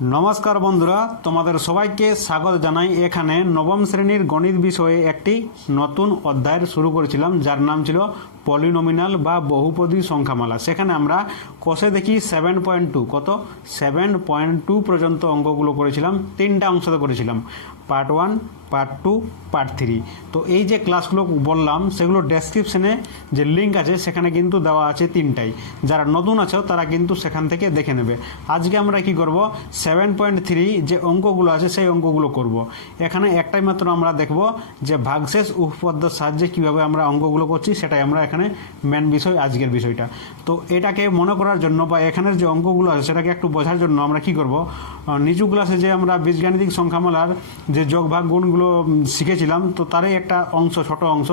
নমস্কার বন্ধুরা, তোমাদের সবাইকে স্বাগত জানাই। এখানে নবম শ্রেণীর গণিত বিষয়ে একটি নতুন অধ্যায় শুরু করেছিলাম, যার নাম ছিল পলিনোমিনাল বা বহুপদী সংখ্যামালা। সেখানে আমরা কষে দেখি 7.2 7.2 পর্যন্ত অঙ্কগুলো করেছিলাম। তিনটা অংশতে করেছিলাম, পার্ট 1, পার্ট 2, পার্ট 3। তো এই যে ক্লাসগুলো বললাম সেগুলো ডেসক্রিপশনে যে লিঙ্ক আছে সেখানে কিন্তু দেওয়া আছে তিনটাই। যারা নতুন আছো তারা কিন্তু সেখান থেকে দেখে নেবে। আজকে আমরা কি করব, 7.3 যে অঙ্কগুলো আছে সেই অঙ্কগুলো করব। এখানে একটাই মাত্র আমরা দেখব যে ভাগশেষ উপপাদ্যের সাহায্যে কীভাবে আমরা অঙ্কগুলো করছি, সেটাই আমরা এখানে মেন বিষয়, আজকের বিষয়টা। তো এটাকে মনে করার জন্য বা এখানের যে অঙ্কগুলো আছে সেটাকে একটু বোঝার জন্য আমরা কি করব, নিচু ক্লাসে যে আমরা বীজগাণিতিক সংখ্যামালার যে যোগ ভাগ গুণগুলো শিখেছিলাম, তো তারই একটা অংশ, ছোট অংশ,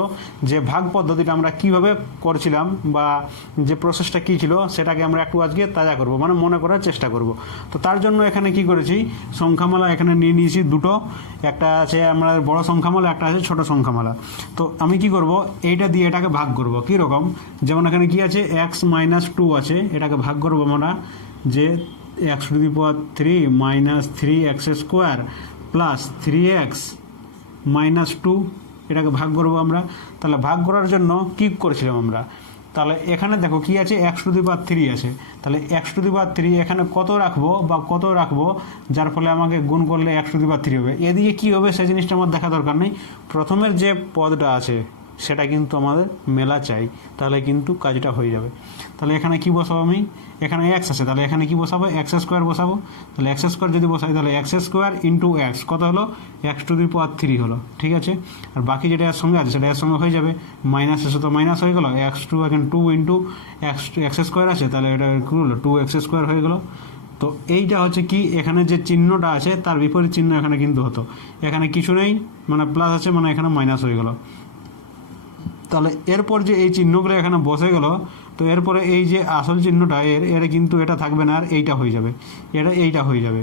যে ভাগ পদ্ধতিটা আমরা কিভাবে করছিলাম বা যে প্রসেসটা কী ছিল সেটাকে আমরা একটু আজকে তাজা করব, মানে মনে করার চেষ্টা করব। তো তার জন্য এখানে কি করেছি, সংখ্যামালা এখানে নিয়ে নিয়েছি দুটো। একটা আছে আমরা বড় সংখ্যামালা, একটা আছে ছোট সংখ্যামালা। তো আমি কি করব, এইটা দিয়ে এটাকে ভাগ করব। কীরকম, যেমন এখানে কি আছে, x-2 আছে, এটাকে ভাগ করব আমরা যে x⁻³ - 3x² প্লাস 3x - 2, এটাকে ভাগ করব আমরা। তাহলে ভাগ করার জন্য কী করেছিলাম আমরা, তাহলে এখানে দেখো কি আছে, x⁻³ আছে। তাহলে x⁻³ এখানে কত রাখবো বা কত রাখবো, যার ফলে আমাকে গুণ করলে x⁻³ হবে। এদিকে কী হবে সেই জিনিসটা আমার দেখা দরকার নেই। প্রথমের যে পদটা আছে সেটা কিন্তু আমাদের মেলা চাই, তাহলে কিন্তু কাজটা হয়ে যাবে। তাহলে এখানে কি বসাবো আমি, এখানে x আছে, তাহলে এখানে কি বসাবো, x² বসাবো। তাহলে x² যদি বসাই তাহলে x² ইন্টু x কত হলো, x⁻³ হলো, ঠিক আছে। আর বাকি যেটা এর সঙ্গে আছে সেটা এর সঙ্গে হয়ে যাবে, মাইনাস এসে তো মাইনাস হয়ে গেলো, x2 এখন 2 ইন্টু x² আছে, তাহলে এটা কী হলো, 2x² হয়ে গেলো। তো এইটা হচ্ছে কি, এখানে যে চিহ্নটা আছে তার বিপরীত চিহ্ন এখানে কিন্তু হতো। এখানে কিছু নেই, মানে প্লাস আছে, মানে এখানে মাইনাস হয়ে গেলো। তাহলে এরপর যে এই চিহ্নগুলো এখানে বসে গেল, তো এরপরে এই যে আসল চিহ্নটা এর কিন্তু এটা থাকবে না, আর এইটা হয়ে যাবে, এইটা হয়ে যাবে।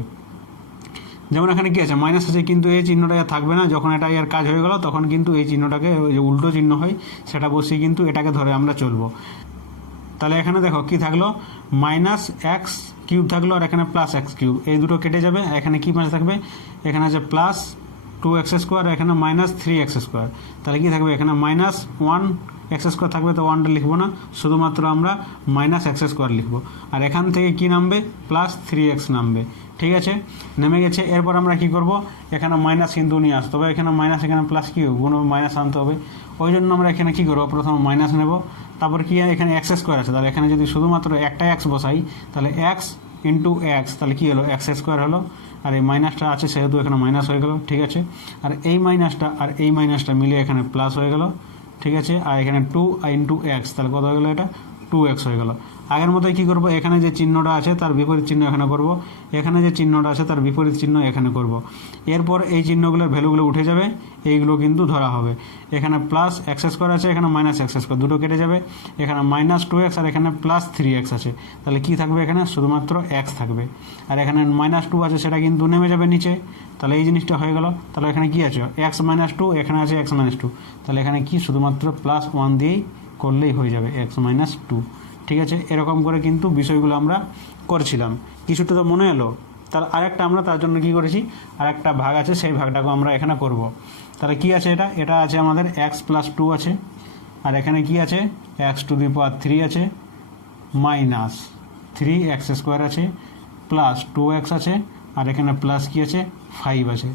যেমন এখানে কি আছে, মাইনাস আছে, কিন্তু এই চিহ্নটা থাকবে না। যখন এটা এর কাজ হয়ে গেল তখন কিন্তু এই চিহ্নটাকে, যে উল্টো চিহ্ন হয় সেটা বসিয়ে কিন্তু এটাকে ধরে আমরা চলবো। তাহলে এখানে দেখো কি থাকলো, -x³ থাকলো, আর এখানে +x³। এই দুটো কেটে যাবে, এখানে কি মানে থাকবে, এখানে আছে +2x², এখানে -3x²। তাহলে কি থাকবে, এখানে -1x² থাকবে, তো 1টা লিখবো না, শুধুমাত্র আমরা -x² লিখবো। আর এখান থেকে কি নামবে, +3x নামবে, ঠিক আছে, নেমে গেছে। এরপর আমরা কি করব, এখানে মাইনাস কিন্তু নিয়ে আসতে হবে, এখানে মাইনাস, এখানে প্লাস কি গুণ মাইনাস আনতে হবে। ওই জন্য আমরা এখানে কি করবো, প্রথম মাইনাস নেব, তারপর কি এখানে x² আছে, তাহলে এখানে যদি শুধুমাত্র একটা x বসাই তাহলে x ইন্টু x, তাহলে কী হলো, x² হলো। আর এই মাইনাসটা আছে সেহেতু এখানে মাইনাস হয়ে গেল, ঠিক আছে। আর এই মাইনাসটা আর এই মাইনাসটা মিলে এখানে প্লাস হয়ে গেল, ঠিক আছে। আর এখানে 2 ইন্টু x, তাহলে কত হয়ে গেলো, এটা 2x হয়ে গেল। আগের মতোই কী করবো, এখানে যে চিহ্নটা আছে তার বিপরীত চিহ্ন এখানে করব, এখানে যে চিহ্নটা আছে তার বিপরীত চিহ্ন এখানে করব। এরপর এই চিহ্নগুলোর ভ্যালুগুলো উঠে যাবে, এইগুলো কিন্তু ধরা হবে। এখানে +x² আছে, এখানে -x², দুটো কেটে যাবে। এখানে -2x আর এখানে +3x আছে, তাহলে কি থাকবে, এখানে শুধুমাত্র x থাকবে। আর এখানে -2 আছে, সেটা কিন্তু নেমে যাবে নিচে, তাহলে এই জিনিসটা হয়ে গেল। তাহলে এখানে কি আছে, x-2, এখানে আছে x-2, তাহলে এখানে কি শুধুমাত্র +1 দিয়েই করলেই হয়ে যাবে, x-2, ঠিক আছে। এরকম করে কিন্তু বিষয়গুলো আমরা করছিলাম, কিছুটা তো মনে এলো। তার আরেকটা আমরা তার জন্য কি করেছি, আরেকটা ভাগ আছে, সেই ভাগটাকে আমরা এখানে করব। তাহলে কি আছে, এটা আছে আমাদের x+2 আছে, আর এখানে কি আছে, x⁻³ আছে, -3x² আছে, +2x আছে, আর এখানে প্লাস কি আছে, 5 আছে।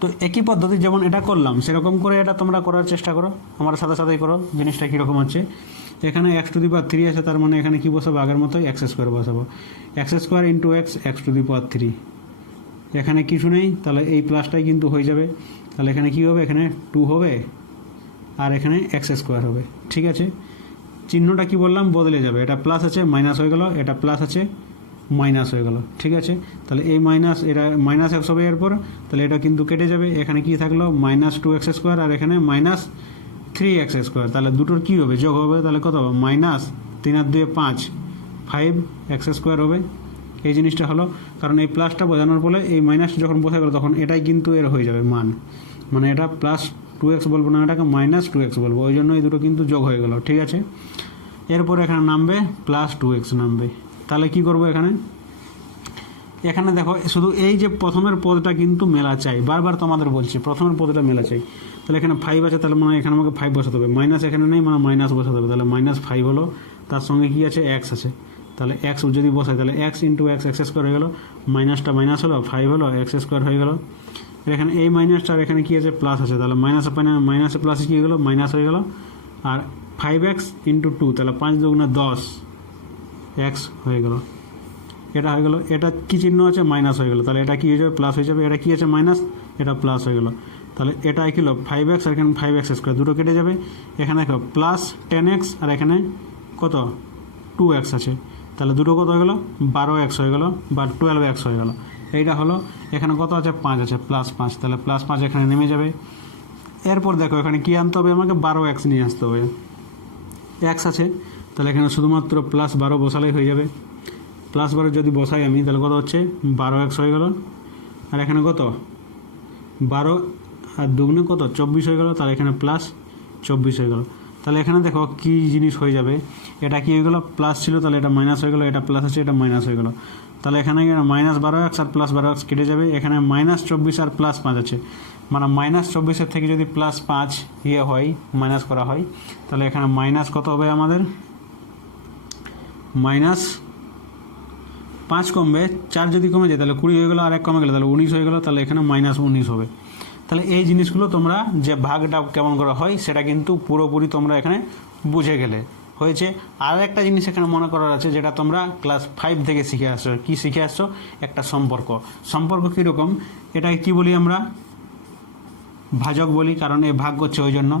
তো একই পদ্ধতি যেমন এটা করলাম সেরকম করে এটা তোমরা করার চেষ্টা করো, আমার সাথে সাথেই করো। জিনিসটা কীরকম হচ্ছে, এখানে x⁻³ আছে, তার মানে এখানে কি বসাবো, আগের মতোই x² বসাবো, x² ইন্টু x, x⁻³। এখানে কিছু নেই, তাহলে এই প্লাসটাই কিন্তু হয়ে যাবে। তাহলে এখানে কি হবে, এখানে 2 হবে, আর এখানে x² হবে, ঠিক আছে। চিহ্নটা কি বললাম, বদলে যাবে, এটা প্লাস আছে মাইনাস হয়ে গেল, এটা প্লাস আছে মাইনাস হয়ে গেল, ঠিক আছে। তাহলে এই মাইনাস, এটা -x হবে এরপর, তাহলে এটা কিন্তু কেটে যাবে। এখানে কি থাকলো, -2x², আর এখানে -3x²। তাহলে দুটোর কী হবে, যোগ হবে, তাহলে কত হবে, -3 আর 2 5, 5x² হবে। এই জিনিসটা হলো, কারণ এই প্লাসটা বোঝানোর ফলে এই মাইনাসটা যখন বসে গেল তখন এটাই কিন্তু এর হয়ে যাবে মান, মানে এটা +2x বলবো না, এটাকে -2x বলবো, ওই জন্য এই দুটো কিন্তু যোগ হয়ে গেল, ঠিক আছে। এরপর এখানে নামবে +2x নামবে। তাহলে কি করব, এখানে এখানে দেখো শুধু এই যে প্রথমের পদটা কিন্তু মেলা চাই, বারবার তোমাদের বলছি প্রথমের পদটা মেলা চাই। তাহলে এখানে 5 আছে, তাহলে মানে এখানে আমাকে 5 বসাতে হবে, মাইনাস এখানে নেই মানে মাইনাস বসাতে হবে, তাহলে -5 হলো, তার সঙ্গে কি আছে এক্স আছে, তাহলে এক্স যদি বসাই তাহলে x into x x square হয়ে গেলো, মাইনাসটা মাইনাস হলো 5 হলো এক্স স্কোয়ার হয়ে গেলো। এখানে এই মাইনাসটা আর এখানে কী আছে প্লাস আছে, তাহলে মাইনাসে প্লাসে কী হয়ে গেলো মাইনাস হয়ে গেলো, আর 5x ইন্টু 2 তাহলে 5 দুগুণে 10 এক্স হয়ে গেলো, এটা হয়ে গেলো। এটা কী চিহ্ন আছে মাইনাস হয়ে গেলো, তাহলে এটা কী হয়ে যাবে প্লাস হয়ে যাবে, এটা কী আছে মাইনাস, এটা প্লাস হয়ে গেলো, তাহলে এটা কী হলো 5x আর এখানে 5x স্কোয়ার দুটো কেটে যাবে, এখানে দেখো প্লাস 10x আর এখানে কত 2x আছে, তাহলে দুটো কত হয়ে গেলো 12x হয়ে গেলো বা 12x হয়ে গেলো। এইটা হলো, এখানে কত আছে 5 আছে, +5, তাহলে +5 এখানে নেমে যাবে। এরপর দেখো এখানে কী আনতে হবে আমাকে 12x নিয়ে আসতে হবে, x আছে, তাহলে এখানে শুধুমাত্র +12 বসালেই হয়ে যাবে। +12 যদি বসাই আমি তাহলে কত হচ্ছে 12x হয়ে গেল, আর এখানে কত 12 আর দুগুণে কত 24 হয়ে গেল, তাহলে এখানে +24 হয়ে গেল। তাহলে এখানে দেখো কী জিনিস হয়ে যাবে, এটা কী হয়ে গেলো প্লাস ছিল, তাহলে এটা মাইনাস হয়ে গেলো, এটা প্লাস আছে এটা মাইনাস হয়ে গেলো, তাহলে এখানে -12x আর +12x কেটে যাবে, এখানে -24 আর +5 আছে, মানে -24 থেকে যদি +5 হয় মাইনাস করা হয়, তাহলে এখানে মাইনাস কত হবে আমাদের -5 কমবে, 4 যদি কমে যায় তাহলে 20 হয়ে গেলো, আর 1 কমে গেলে তাহলে 19 হয়ে গেলো, তাহলে এখানে -19 হবে। তাহলে এই জিনিসগুলো তোমরা যে ভাগটা কেমন করা হয় সেটা কিন্তু পুরোপুরি তোমরা এখানে বুঝে গেলে হয়েছে। আর একটা জিনিস এখানে মনে করার আছে, যেটা তোমরা ক্লাস 5 থেকে শিখে আসছো। কি শিখে আসছো? একটা সম্পর্ক কীরকম, এটাকে কি বলি আমরা ভাজক বলি, কারণ এই ভাগ করছে ওই জন্য,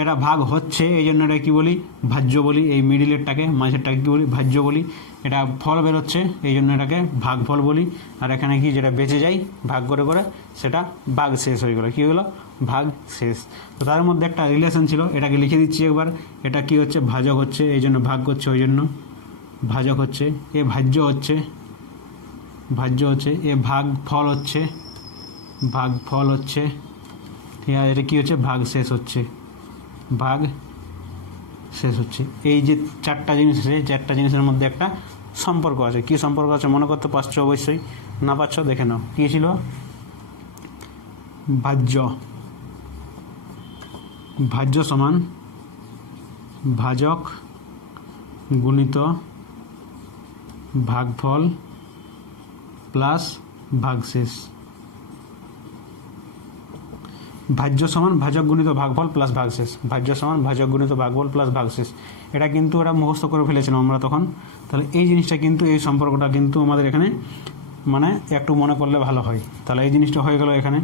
এটা ভাগ হচ্ছে এই জন্য এটা কী বলি ভাজ্য বলি, এই মিডিলেরটাকে মাঝেরটাকে কী বলি ভাজ্য বলি, এটা ফল বেরোচ্ছে এই জন্য এটাকে ভাগফল বলি, আর এখানে কি যেটা বেঁচে যায় ভাগ করে করে সেটা ভাগ শেষ হয়ে গেলো, কী হলো ভাগ শেষ। তো তার মধ্যে একটা রিলেশন ছিল, এটাকে লিখে দিচ্ছি একবার, এটা কি হচ্ছে ভাজক হচ্ছে এই জন্য ভাগ করছে ওই জন্য ভাজক হচ্ছে, এ ভাজ্য হচ্ছে এ ভাগ ফল হচ্ছে ঠিক আছে, এটা কী হচ্ছে ভাগ শেষ হচ্ছে এই যে 4টা জিনিস আছে, 4টা জিনিসের মধ্যে একটা সম্পর্ক আছে। কি সম্পর্ক আছে মনে করতে পারছো? অবশ্যই না পারছো দেখে নাও। কী ছিল? ভাজ্য সমান ভাজক গুণিত ভাগফল প্লাস ভাগশেষ। ভাজ্য সমান ভাজক গুণিত ভাগফল প্লাস ভাগশেষ, ভাজ্য সমান ভাজক গুণিত ভাগফল প্লাস ভাগশেষ। এটা কিন্তু ওরা মুখস্থ করে ফেলেছিলাম আমরা তখন। তাহলে এই জিনিসটা কিন্তু এই সম্পর্কটা কিন্তু আমাদের এখানে মানে একটু মনে করলে ভালো হয়। তাহলে এই জিনিসটা হয়ে গেল এখানে।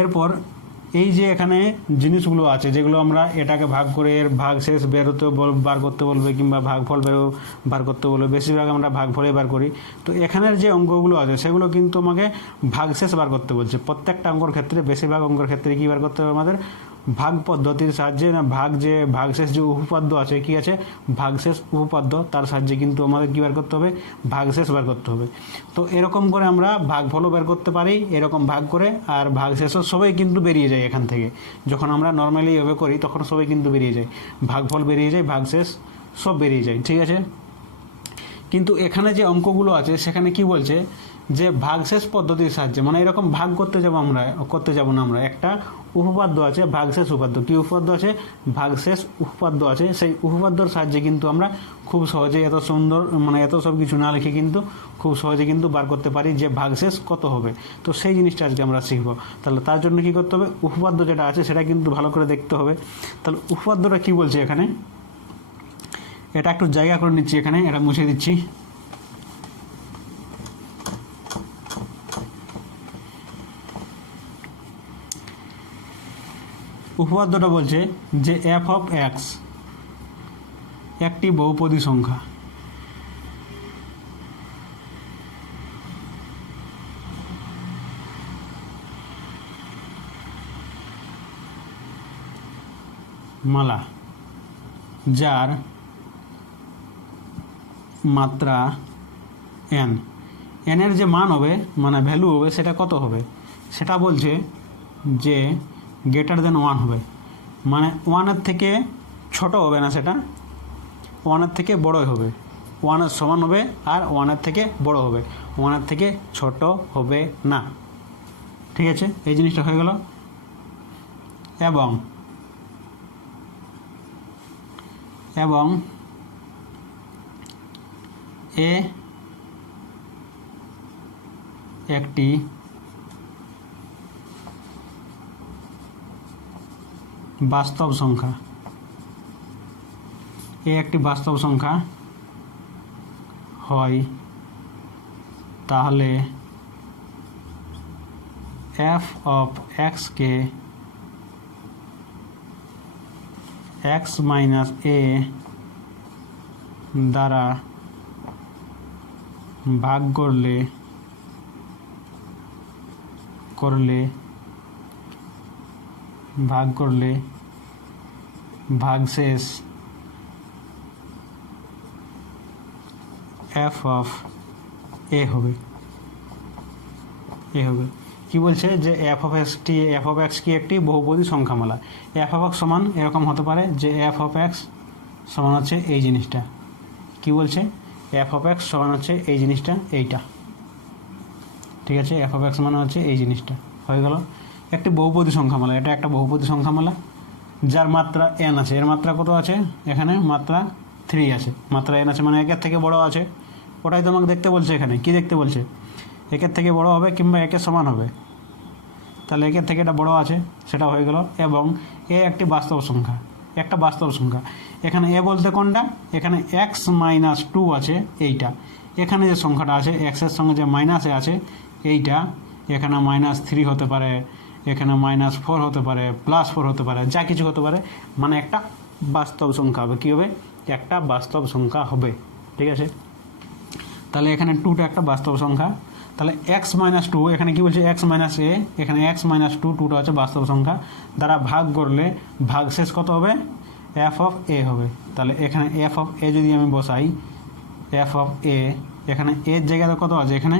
এরপর এই যে এখানে জিনিসগুলো আছে যেগুলো আমরা এটাকে ভাগ করে এর ভাগশেষ বার করতে বলবে কিংবা ভাগফল বার করতে বলবে, বেশিরভাগ আমরা ভাগফলই বার করি। তো এখানের যে অঙ্কগুলো আছে সেগুলো কিন্তু আমাকে ভাগশেষ বার করতে বলছে। প্রত্যেকটা অঙ্কর ক্ষেত্রে বেশিরভাগ অঙ্কর ক্ষেত্রে কী বার করতে হবে আমাদের? ভাগ পদ্ধতির সাহায্যে, না ভাগশেষ যে উপপাদ্য আছে, কি আছে ভাগশেষ উপপাদ্য, তার সাহায্যে কিন্তু আমাদের কী বার করতে হবে? ভাগশেষ বার করতে হবে। তো এরকম করে আমরা ভাগফলও বের করতে পারি, এরকম ভাগ করে, আর ভাগশেষও সবাই কিন্তু বেরিয়ে যায় এখান থেকে। যখন আমরা নর্মালি এভাবে করি তখন সবাই কিন্তু বেরিয়ে যায়, ভাগফল বেরিয়ে যায়, ভাগশেষ সব বেরিয়ে যায়, ঠিক আছে। কিন্তু এখানে যে অঙ্কগুলো আছে সেখানে কি বলছে যে ভাগশেষ পদ্ধতির সাহায্যে, মানে এরকম ভাগ করতে যাব না আমরা, একটা উপপাদ্য আছে ভাগশেষ উপপাদ্য। কি উপপাদ্য আছে? ভাগশেষ উপপাদ্য আছে। সেই উপপাদ্যর সাহায্যে কিন্তু আমরা খুব সহজে এত সুন্দর মানে এত সব কিছু না লিখে কিন্তু খুব সহজে কিন্তু বার করতে পারি যে ভাগশেষ কত হবে। তো সেই জিনিসটা আজকে আমরা শিখব। তাহলে তার জন্য কি করতে হবে? উপপাদ্য যেটা আছে সেটা কিন্তু ভালো করে দেখতে হবে। তাহলে উপপাদ্যটা কি বলছে এখানে, এটা একটু জায়গা করে নিচ্ছি এখানে, এটা মুছে দিচ্ছি। উপপাদ্যটা বলছে যে f অফ x একটি বহুপদী সংখ্যা। মালা যার মাত্রা n, এর যে মান হবে মানে ভ্যালু হবে সেটা কত হবে? সেটা বলছে যে গ্রেটার দেন 1 হবে, মানে 1-এর থেকে ছোট হবে না, সেটা 1-এর থেকে বড়ই হবে। ওয়ানের সমান হবে আর ওয়ানের থেকে বড় হবে, ওয়ানের থেকে ছোট হবে না। ঠিক আছে, এই জিনিসটা হয়ে গেল। এবং এ একটি বাস্তব সংখ্যা, এ একটি বাস্তব সংখ্যা হয়, তাহলে এফ অফ এক্স কে এক্স মাইনাস এ দ্বারা ভাগ করলে ভাগশেষ এফ অফ এ হবে। কি বলছে যে এফ অফ এক্স কি একটি বহুপদী সংখ্যামালা। এফ অফ এক্স সমান এরকম হতে পারে যে এফ অফ এক্স সমান হচ্ছে এই জিনিসটা। কি বলছে, এফ অফ এক্স সমান হচ্ছে এই জিনিসটা, এইটা। ঠিক আছে, এফ অফ এক্স মানে হচ্ছে এই জিনিসটা। হয়ে গেল একটি বহুপদী সংখ্যামালা। এটা একটা বহুপদী সংখ্যামালা যার মাত্রা এন আছে। এর মাত্রা কত আছে? এখানে মাত্রা 3 আছে। মাত্রা এন আছে মানে একের থেকে বড় আছে। ওটাই তো আমাকে দেখতে বলছে। এখানে কি দেখতে বলছে? একের থেকে বড় হবে কিংবা একের সমান হবে। তাহলে একের থেকে এটা বড় আছে, সেটা হয়ে গেল। এবং এ একটি বাস্তব সংখ্যা, একটা বাস্তব সংখ্যা। এখানে এ বলতে কোনটা? এখানে এক্স মাইনাস 2 আছে, এইটা। এখানে যে সংখ্যাটা আছে এক্সের সঙ্গে যে মাইনাসে আছে এইটা, এখানে -3 হতে পারে, এখানে -4 হতে পারে, +4 হতে পারে, যা কিছু হতে পারে, মানে একটা বাস্তব সংখ্যা হবে। কী হবে? একটা বাস্তব সংখ্যা হবে। ঠিক আছে, তাহলে এখানে 2টা একটা বাস্তব সংখ্যা। তাহলে x মাইনাস 2, এখানে কি বলছে x মাইনাস এ, এখানে x মাইনাস 2, 2টা হচ্ছে বাস্তব সংখ্যা দ্বারা ভাগ করলে ভাগশেষ কত হবে? এফ অফ এ হবে। তাহলে এখানে এফ অফ এ যদি আমি বসাই, এফ অফ এ, এখানে এর জায়গাতে কত আছে? এখানে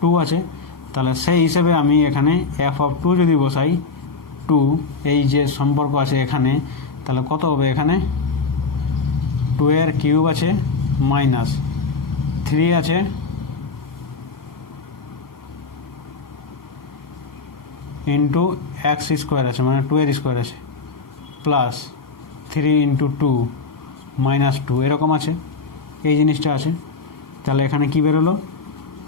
2 আছে। তাহলে সেই হিসেবে আমি এখানে এফ অফ 2 যদি বসাই, 2 এই যে সম্পর্ক আছে এখানে, তাহলে কত হবে? এখানে 2 এর কিউব আছে, -3 আছে, ইন্টু এক্স স্কোয়ার আছে, মানে 2 এর স্কোয়ার আছে, প্লাস 3 ইন্টু 2 -2 এরকম আছে। এই জিনিসটা আছে। তাহলে এখানে কি বেরোলো?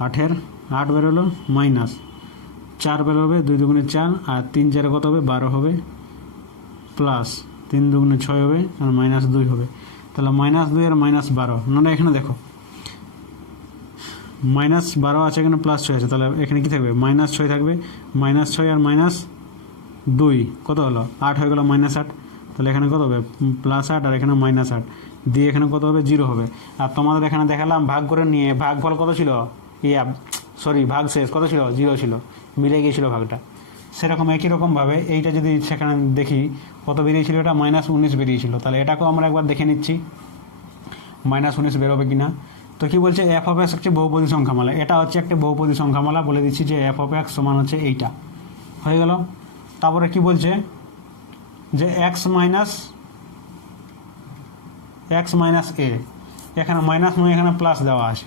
8 বেরোলো, -4 বেরোবে, 2 দুগুণে 4, আর 3 4 কত হবে? 12 হবে, প্লাস 3 দুগুণে 6 হবে, আর -2 হবে। তাহলে -2 আর -12, না এখানে দেখো -12 আছে, এখানে +6 আছে। তাহলে এখানে কি থাকবে? -6 থাকবে, -6 আর -2 কত হলো? 8 হয়ে গেল, -8। তাহলে এখানে কত হবে? +8 আর এখানে -8 দিয়ে এখানে কত হবে? 0 হবে। আর তোমাদের এখানে দেখালাম ভাগ করে নিয়ে ভাগফল কত ছিল? ভাগশেষ কত ছিল? 0 ছিল, মিলে গিয়েছিল ভাগটা। সেরকম একই রকমভাবে এইটা যদি সেখানে দেখি কত বেরিয়েছিল? এটা -19 বেরিয়েছিল। তাহলে এটাকেও আমরা একবার দেখে নিচ্ছি -19 বেরোবে কি না। তো কী বলছে? এফ অফ এক্স হচ্ছে বহুপদী সংখ্যামালা। এটা হচ্ছে একটা বহুপদী সংখ্যামালা, বলে দিচ্ছি যে এফ অফ এক্স সমান হচ্ছে এইটা। হয়ে গেল। তারপরে কি বলছে? যে এক্স মাইনাস এ, এখানে মাইনাস নয়, এখানে প্লাস দেওয়া আছে,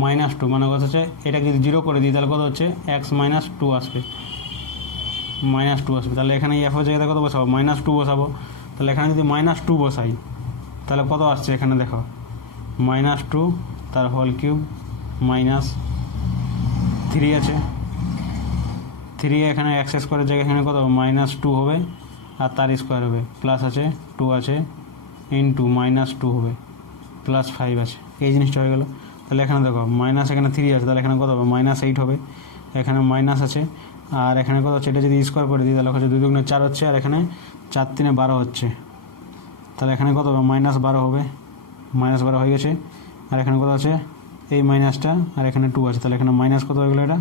-2 মানে কত হচ্ছে? এটা যদি 0 করে দিই তাহলে কত হচ্ছে? এক্স মাইনাস 2 আসবে, -2 আসবে। তাহলে এখানে এফ এর জায়গাতে কত বসাবো? -2 বসাবো। তাহলে এখানে যদি -2 বসাই তাহলে কত আসছে? এখানে দেখো -2 তার হোল কিউব, -3 আছে, 3 এখানে এক্স স্কোয়ারের জায়গায় এখানে কত হবে? -2 হবে, আর তার স্কোয়ার হবে, প্লাস আছে 2 আছে, ইন্টু -2 হবে, +5 আছে। এই জিনিসটা হয়ে গেল। তাহলে এখানে দেখো এখানে 3 আছে, তাহলে এখানে কত হবে? -8 হবে, এখানে মাইনাস আছে, আর এখানে কত হচ্ছে? এটা যদি স্কোয়ার করে দিই তাহলে হচ্ছে 2 দুগুণে 4 হচ্ছে, আর এখানে 4 3 12 হচ্ছে। তাহলে এখানে কত হবে? -12 হবে, -12 হয়ে গেছে। আর এখানে কত আছে? এই মাইনাসটা, আর এখানে 2 আছে। তাহলে এখানে মাইনাস কত হয়ে গেলো? এটা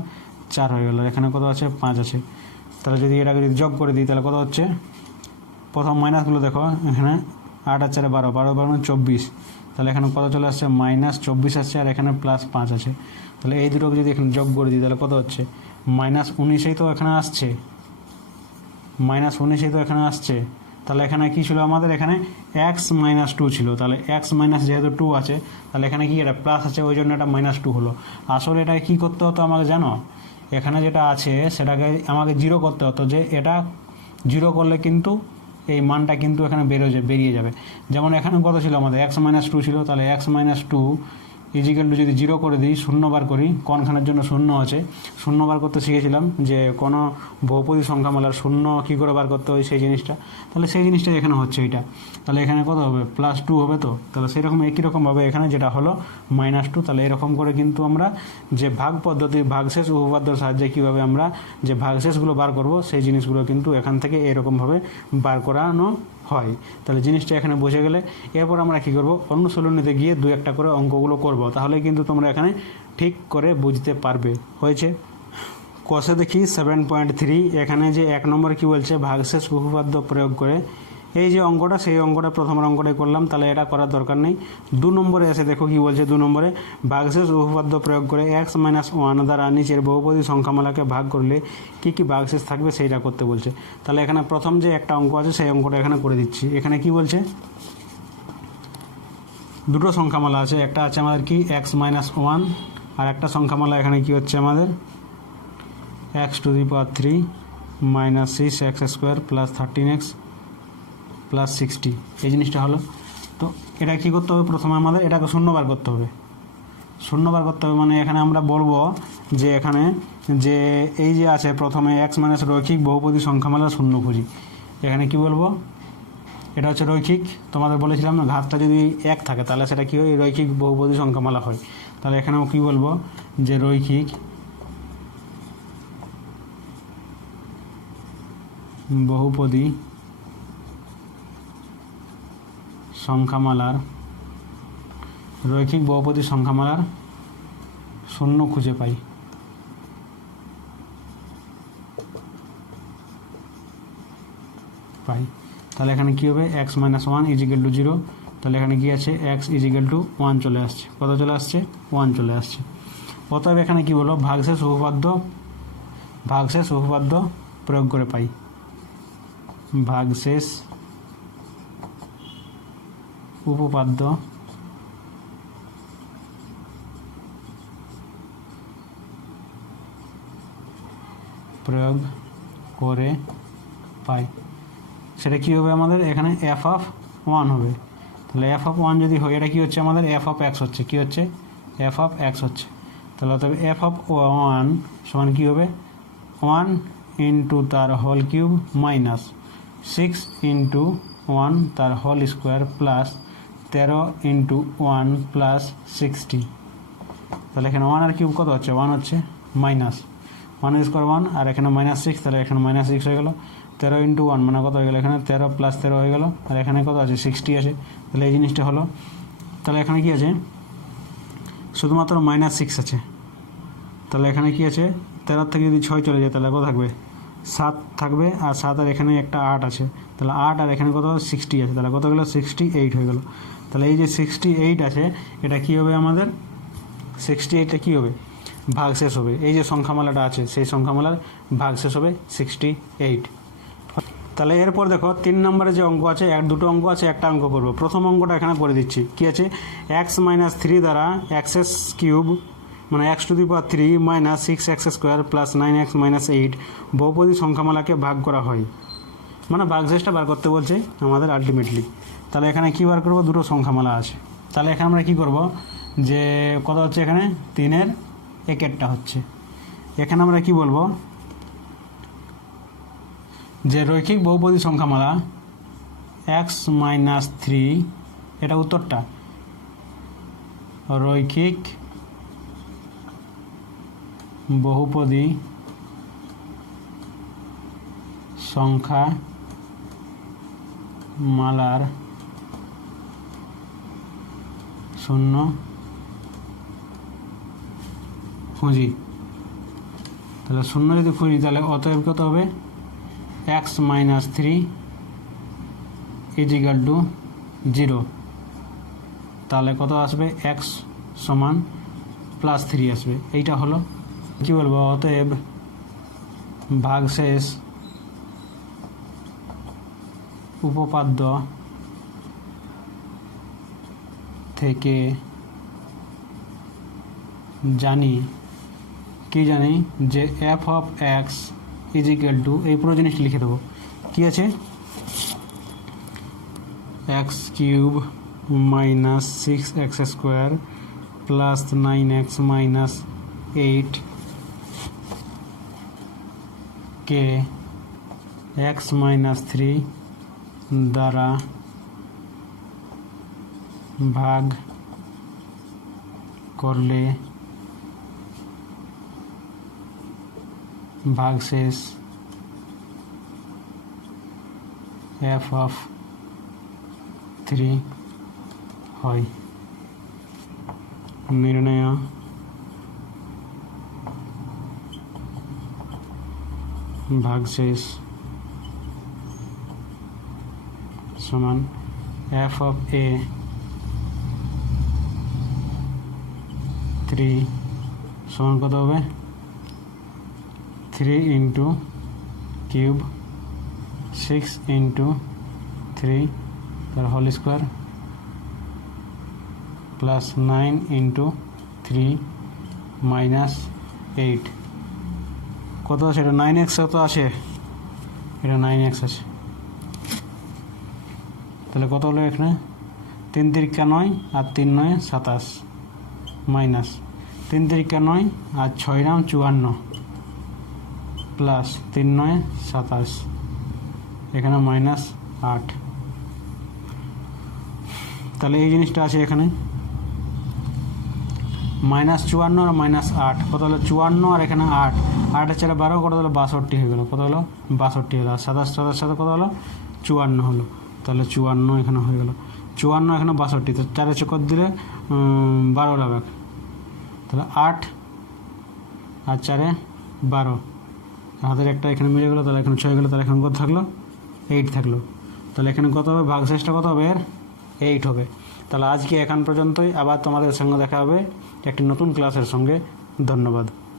4 হয়ে গেল। এখানে কত আছে? 5 আছে। তাহলে যদি এটাকে যদি যোগ করে দিই তাহলে কত হচ্ছে? প্রথম মাইনাসগুলো দেখো, এখানে 8 আর 4 12, 12 12 24। তাহলে এখানে কত চলে আসছে? -24 আসছে, আর এখানে +5 আছে। তাহলে এই দুটোকে যদি এখানে যোগ করে দিই তাহলে কত হচ্ছে? -19 তো এখানে আসছে, -19 তো এখানে আসছে, তাহলে এখানে কি ছিল আমাদের, এখানে এক্স মাইনাস টু ছিল, তাহলে এক্স মাইনাস যেহেতু টু আছে তাহলে এখানে কি এটা প্লাস আছে, ওই জন্য এটা মাইনাস টু হলো। আসলে এটা কি করতে হতো আমাকে জানো, এখানে যেটা আছে সেটাকে আমাকে জিরো করতে হতো, যে এটা জিরো করলে কিন্তু এই মানটা কিন্তু এখানে বেরিয়ে যাবে। যেমন এখানে কত ছিল আমাদের, এক্স মাইনাস টু ছিল, তাহলে x minus two is equal to যদি জিরো করে দিই, শূন্য বার করি, কোনখানের জন্য শূন্য আছে, শূন্য বার করতে শিখেছিলাম যে কোনো বহুপদী সংখ্যামালার শূন্য কী করে বার করতে হয় সেই জিনিসটা, তাহলে সেই জিনিসটা এখানে হচ্ছে এইটা। তাহলে এখানে কত হবে, প্লাস টু হবে। তো তাহলে সেরকম একই রকমভাবে এখানে যেটা হলো মাইনাস টু। তাহলে এরকম করে কিন্তু আমরা যে ভাগ পদ্ধতি, ভাগশেষ উপপাদ্যর সাহায্যে কীভাবে আমরা যে ভাগশেষগুলো বার করব সেই জিনিসগুলো কিন্তু এখান থেকে এরকমভাবে বার করানো হয়। তাহলে জিনিসটা এখানে বুঝে গেলে এরপর আমরা কী করব, অনুশীলনীতে গিয়ে দু একটা করে অঙ্কগুলো করব, তাহলে কিন্তু তোমরা এখানে ঠিক করে বুঝতে পারবে। হয়েছে? কষে দেখি 7.3, এখানে যে 1 নম্বর কী বলছে, ভাগশেষ উপপাদ্য প্রয়োগ করে, এই যে অঙ্কটা সেই অঙ্কটা প্রথমের অঙ্কটাই করলাম, তাহলে এটা করার দরকার নেই। 2 নম্বরে এসে দেখো কি বলছে, 2 নম্বরে ভাগশেষ উপপাদ্য প্রয়োগ করে এক্স মাইনাস ওয়ান দ্বারা নিচের বহুপদী সংখ্যামালাকে ভাগ করলে কী কী ভাগশেষ থাকবে সেইটা করতে বলছে। তাহলে এখানে প্রথম যে একটা অঙ্ক আছে সেই অঙ্কটা এখানে করে দিচ্ছি। এখানে কি বলছে, দুটো সংখ্যামালা আছে, একটা আছে আমাদের কি এক্স মাইনাস ওয়ান, আর একটা সংখ্যামালা এখানে কি হচ্ছে আমাদের x to the power 3 minus 6x square plus 13x plus 60, এই জিনিসটা হলো। তো এটা কী করতে হবে, প্রথমে আমাদের এটাকে শূন্যবার করতে হবে। শূন্যবার করতে হবে মানে এখানে আমরা বলবো যে এখানে যে এই যে আছে প্রথমে এক্স মাইনাস রৈখিক বহুপদী সংখ্যামালার শূন্য খুঁজি। এখানে কি বলবো, এটা হচ্ছে রৈখিক, তোমাদের বলেছিলাম না ঘাতটা যদি 1 থাকে তাহলে সেটা কী হয়, রৈখিক বহুপদী সংখ্যামালা হয়। তাহলে এখানেও কী বলবো, যে রৈখিক বহুপদী সংখ্যামালার রৈখিক বহুপদী সংখ্যামালার শূন্য খুঁজে পাই। তাহলে এখানে কী হবে, x minus one is equal to 0, তাহলে এখানে কী আছে, এক্স ইজিক্যাল টু 1 চলে আসছে। কত চলে আসছে, 1 চলে আসছে। অতএব এখানে কী বলো, ভাগশেষ উপপাদ্য প্রয়োগ করে পাই। ভাগশেষ উপপাদ্য প্রয়োগ করে পাই। সেটা কী হবে আমাদের, এখানে এফ অফ 1 হবে। তাহলে এফ অফ 1 যদি হয়, এটা কী হচ্ছে আমাদের, এফ অফ এক্স হচ্ছে, কী হচ্ছে, এফ অফ এক্স হচ্ছে। তাহলে তবে এফ অফ 1 সমান কী হবে, 1 ইন্টু তার হোল কিউব মাইনাস 6 ইন্টু 1 তার whole square plus 13 into 1 plus 60। তাহলে এখানে 1 আর কিউব কত হচ্ছে, 1 হচ্ছে মাইনাস 1 স্কোয়ার 1, আর এখানে মাইনাস 6, তাহলে এখানে মাইনাস 6 হয়ে গেল। 13 ইন্টু 1 মানে কত হয়ে গেলো, এখানে 13 প্লাস 13 হয়ে গেল, আর এখানে কত আছে, 60 আছে। তাহলে এই জিনিসটা হলো। তাহলে এখানে কি আছে, শুধুমাত্র মাইনাস 6 আছে। তাহলে এখানে কি আছে, 13 থেকে যদি 6 চলে যায় তাহলে কত থাকবে, 7 থাকবে, আর 7 আর এখানে একটা 8 আছে, তাহলে 8 আর এখানে কত 60 আছে, তাহলে কত গেলো 68 হয়ে গেল। তাহলে এই যে 68 আছে এটা কি হবে আমাদের, 68টা কী হবে, ভাগশেষ হবে। এই যে সংখ্যামালাটা আছে সেই সংখ্যামালার ভাগশেষ হবে 68। তাহলে এরপর দেখো 3 নম্বরে যে অঙ্ক আছে, দুটো অঙ্ক আছে, একটা অঙ্ক করবো। প্রথম অঙ্কটা এখানে করে দিচ্ছি, কী আছে, এক্স মাইনাস 3 দ্বারা এক্স কিউব মানে x to the power 3 minus 6x square plus 9x minus 8 বহুপদী সংখ্যামালাকে ভাগ করা হয়, মানে ভাগশেষটা বার করতে বলছে আমাদের আলটিমেটলি। তাহলে এখানে কী বার করবো, দুটো সংখ্যামালা আছে। তাহলে এখানে আমরা কী করব, যে কত হচ্ছে, এখানে 3-এর 1-এরটা হচ্ছে। এখানে আমরা কি বলবো, যে রৈখিক বহুপদী সংখ্যামালা এক্স মাইনাস 3, এটা উত্তরটা, রৈখিক বহুপদী সংখ্যামালার শূন্য খুঁজি। তাহলে শূন্য যদি খুঁজি তাহলে অতএব কত হবে, এক্স মাইনাস 3 ইজিক্যাল টু 0। তাহলে কত আসবে, এক্স সমান প্লাস 3 আসবে। এইটা হলো কী বলবো, অতএব ভাগশেষ উপপাদ্য থেকে জানি কি জানি যে F of x is equal to, এই পুরো জিনিসটা লিখে দেবো, কী আছে x cube minus 6x square plus 9x minus 8 কে x মাইনাস 3 দ্বারা ভাগ করলে ভাগশেষ f অফ 3 হয়। নির্ণয় ভাগশেষ সমান f অফ a 3 সমান কত হবে 3 ইন্টু কিউব 6 ইন্টু 3 তার whole square plus 9 into 3 minus 8 কত আছে এটা 9x কত আসে, এটা 9x আছে, তাহলে কত হলো এখানে 3 তিরিকা 9 আর 3 9 27 মাইনাস 3 তিরিকা 9 আর 6 নাম 54 প্লাস 3 9 27 এখানে মাইনাস 8, তাহলে এই জিনিসটা আছে এখানে মাইনাস 54 আর মাইনাস 8 কত হলো 54 আর এখানে 8 8 4 12 কত হলো 62 হয়ে গেল, কত হলো 62 হলো, আর 27 27 সাথে কত হলো 54 হলো, তাহলে 54 এখানে হয়ে গেল, 54 এখানে 62, তো 4 চক্কর দিলে 12 লাগবে, তাহলে 8 আর 4 12, হাতের একটা এখানে মিলে গেলো, তাহলে এখানে 6 গেলো, তাহলে এখানে কত থাকলো 8 থাকলো, তাহলে এখানে কত হবে ভাগশেষটা কত হবে এর 8 হবে। তাহলে আজকে এখান পর্যন্তই, আবার তোমাদের সঙ্গে দেখা হবে একটি নতুন ক্লাসের সঙ্গে। ধন্যবাদ।